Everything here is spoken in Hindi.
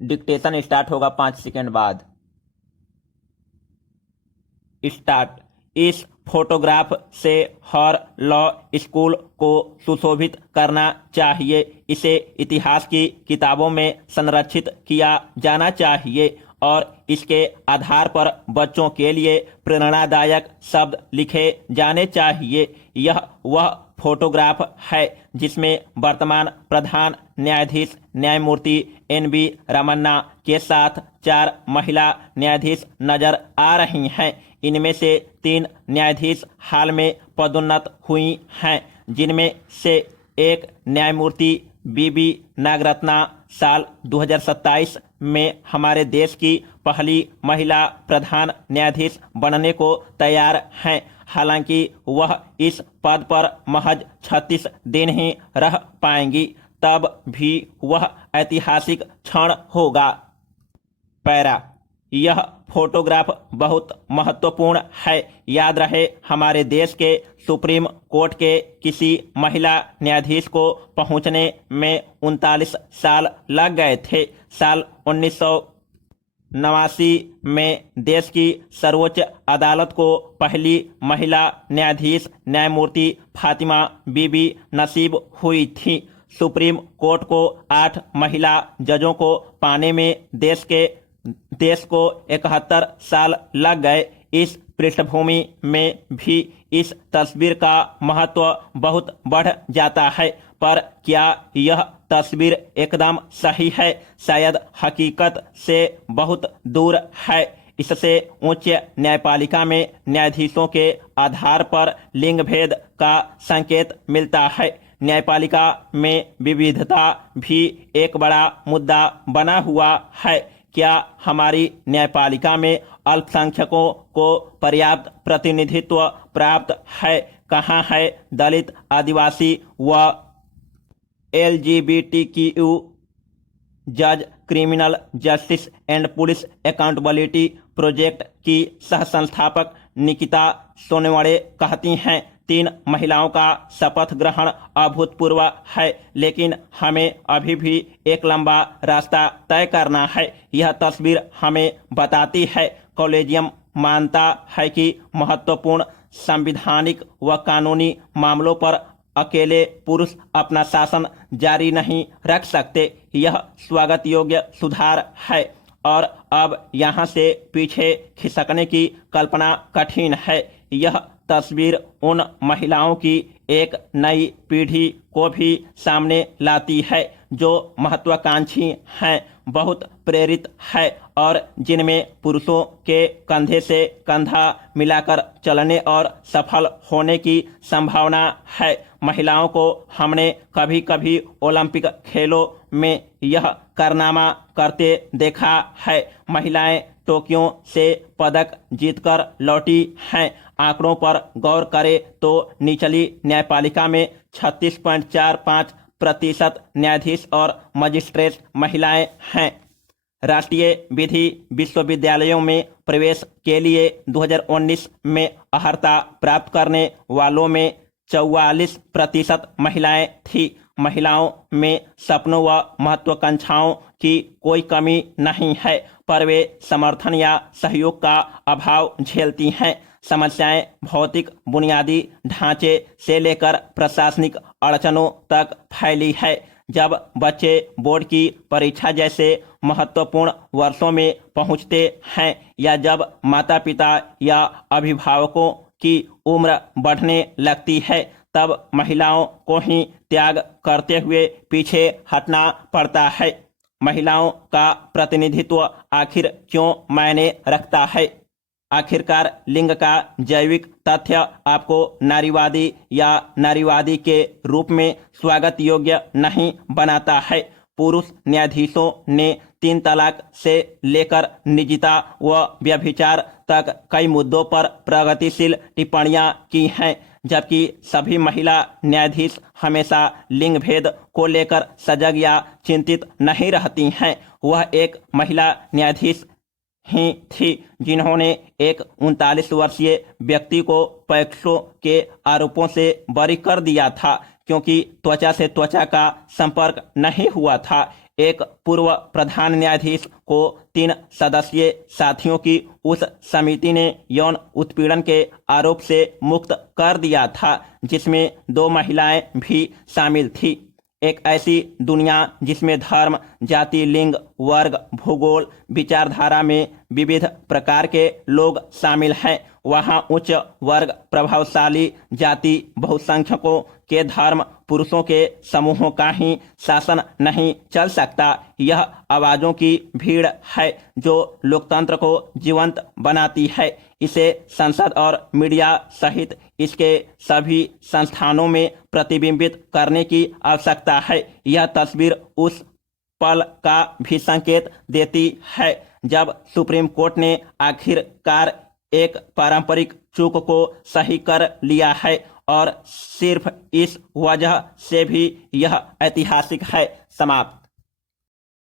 डिक्टेशन स्टार्ट होगा 5 सेकंड बाद। स्टार्ट। इस फोटोग्राफ से हर लॉ स्कूल को सुशोभित करना चाहिए। इसे इतिहास की किताबों में संरक्षित किया जाना चाहिए और इसके आधार पर बच्चों के लिए प्रेरणादायक शब्द लिखे जाने चाहिए। यह वह फोटोग्राफ है जिसमें वर्तमान प्रधान न्यायाधीश न्यायमूर्ति एन.वी. रमन्ना के साथ 4 महिला न्यायाधीश नजर आ रही हैं। इनमें से 3 न्यायाधीश हाल में पदोन्नत हुई हैं, जिनमें से एक न्यायमूर्ति बी.बी. नागरत्ना साल 2027 में हमारे देश की पहली महिला प्रधान न्यायाधीश बनने को तैयार हैं। हालांकि वह इस पद पर महज 36 दिन ही रह पाएंगी, तब भी वह ऐतिहासिक क्षण होगा। पैरा। यह फोटोग्राफ बहुत महत्वपूर्ण है। याद रहे, हमारे देश के सुप्रीम कोर्ट के किसी महिला न्यायाधीश को पहुंचने में 39 साल लग गए थे। साल 1989 में देश की सर्वोच्च अदालत को पहली महिला न्यायाधीश न्यायमूर्ति फातिमा बीबी नसीब हुई थी। सुप्रीम कोर्ट को 8 महिला जजों को पाने में देश को 71 साल लग गए। इस पृष्ठभूमि में भी इस तस्वीर का महत्व बहुत बढ़ जाता है। पर क्या यह तस्वीर एकदम सही है? शायद हकीकत से बहुत दूर है। इससे उच्च न्यायपालिका में न्यायाधीशों के आधार पर लिंग भेद का संकेत मिलता है। न्यायपालिका में विविधता भी एक बड़ा मुद्दा बना हुआ है। क्या हमारी न्यायपालिका में अल्पसंख्यकों को पर्याप्त प्रतिनिधित्व प्राप्त है? कहाँ है दलित, आदिवासी व LGBTQ जज? Criminal justice and police accountability project की सह संस्थापक निकिता सोनवणे कहती हैं, 3 महिलाओं का शपथ ग्रहण अभूतपूर्व है, लेकिन हमें अभी भी एक लंबा रास्ता तय करना है। यह तस्वीर हमें बताती है कॉलेजियम मानता है कि महत्वपूर्ण संवैधानिक व कानूनी मामलों पर अकेले पुरुष अपना शासन जारी नहीं रख सकते। यह स्वागत योग्य सुधार है और अब यहाँ से पीछे खिसकने की कल्पना कठिन है। यह तस्वीर उन महिलाओं की एक नई पीढ़ी को भी सामने लाती है जो महत्वाकांक्षी हैं, बहुत प्रेरित है और जिनमें पुरुषों के कंधे से कंधा मिलाकर चलने और सफल होने की संभावना है। महिलाओं को हमने कभी कभी ओलंपिक खेलों में यह कारनामा करते देखा है। महिलाएं टोक्यो से पदक जीतकर लौटी हैं। आंकड़ों पर गौर करें तो निचली न्यायपालिका में 36.45% न्यायाधीश और मजिस्ट्रेट महिलाएं हैं। राष्ट्रीय विधि विश्वविद्यालयों में प्रवेश के लिए 2019 में अर्हता प्राप्त करने वालों में 44% महिलाएं थी। महिलाओं में सपनों व महत्वाकांक्षाओं की कोई कमी नहीं है, पर वे समर्थन या सहयोग का अभाव झेलती हैं। समस्याएं भौतिक बुनियादी ढांचे से लेकर प्रशासनिक अड़चनों तक फैली है। जब बच्चे बोर्ड की परीक्षा जैसे महत्वपूर्ण वर्षों में पहुंचते हैं या जब माता पिता या अभिभावकों की उम्र बढ़ने लगती है, तब महिलाओं को ही त्याग करते हुए पीछे हटना पड़ता है। महिलाओं का प्रतिनिधित्व आखिर क्यों मायने रखता है? आखिरकार लिंग का जैविक तथ्य आपको नारीवादी या नारीवादी के रूप में स्वागत योग्य नहीं बनाता है। पुरुष न्यायाधीशों ने 3 तलाक से लेकर निजता व व्यभिचार तक कई मुद्दों पर प्रगतिशील टिप्पणियां की हैं, जबकि सभी महिला न्यायाधीश हमेशा लिंग भेद को लेकर सजग या चिंतित नहीं रहती हैं। वह एक महिला न्यायाधीश ही थी जिन्होंने एक 39 वर्षीय व्यक्ति को पैक्सो के आरोपों से बरी कर दिया था, क्योंकि त्वचा से त्वचा का संपर्क नहीं हुआ था। एक पूर्व प्रधान न्यायाधीश को 3 सदस्यीय साथियों की उस समिति ने यौन उत्पीड़न के आरोप से मुक्त कर दिया था, जिसमें 2 महिलाएं भी शामिल थी। एक ऐसी दुनिया जिसमें धर्म, जाति, लिंग, वर्ग, भूगोल, विचारधारा में विविध प्रकार के लोग शामिल हैं, वहां उच्च वर्ग प्रभावशाली जाति बहुसंख्यकों के धर्म पुरुषों के समूहों का ही शासन नहीं चल सकता। यह आवाजों की भीड़ है जो लोकतंत्र को जीवंत बनाती है। इसे संसद और मीडिया सहित इसके सभी संस्थानों में प्रतिबिंबित करने की आवश्यकता है। यह तस्वीर उस पल का भी संकेत देती है जब सुप्रीम कोर्ट ने आखिरकार एक पारंपरिक चूक को सही कर लिया है, और सिर्फ इस वजह से भी यह ऐतिहासिक है। समाप्त।